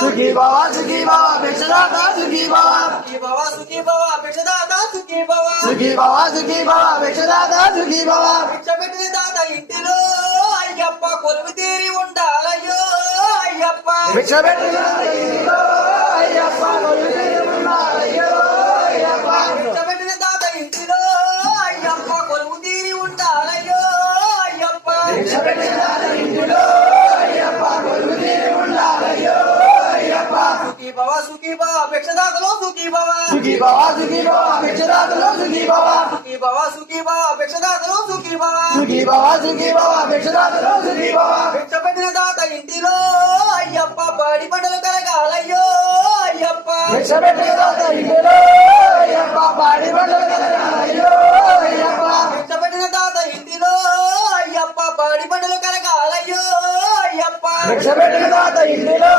సుఖీ బావా సుఖీ బావా భిక్షదాత సుఖీ బావా సుఖీ బావా సుఖీ బావా భిక్షదాత సుఖీ బావా సుఖీ బావా సుఖీ బావా భిక్షదాత సుఖీ బావా భిక్ష పెట్టిన దాత ఇంటిలో అయ్యప్ప కొలువు తీరి ఉండాలయ్యో అయ్యప్ప భిక్ష పెట్టిన అయ్యప్ప అయ్యో అయ్యప్ప భిక్ష పెట్టిన దాత ఇంటిలో అయ్యప్ప కొలువు తీరి ఉండాలయ్యో అయ్యప్ప భిక్ష పెట్టిన ఇంటిలో అయ్యప్ప కొలువుతీరి ఉండాలయ్యో అయ్యప్ప సుఖీ బావా సుఖీ బావా భిక్షదాతలో సుఖీ బావా సుఖీ బావా సుఖీ బావా భిక్షదాతలో సుఖీ బావా సుఖీ బావా సుఖీ బావా భిక్షదాతలో సుఖీ బావా సుఖీ బావా సుఖీ బావా భిక్షదాతలో సుఖీ బావా భిక్ష పెట్టిన దాత ఇంటిలో అయ్యప్ప పాడి పంటలు కలగాలయ్యో అయ్యప్ప భిక్ష పెట్టిన ఇంటిలో అయ్యప్ప పాడి పంటలు కలగాలయ్యో అయ్యప్ప భిక్ష పెట్టిన దాత ఇంటిలో అయ్యప్ప పాడి పంటలు కలగాలయ్యో అయ్యప్ప భిక్ష పెట్టిన ఇంటిలో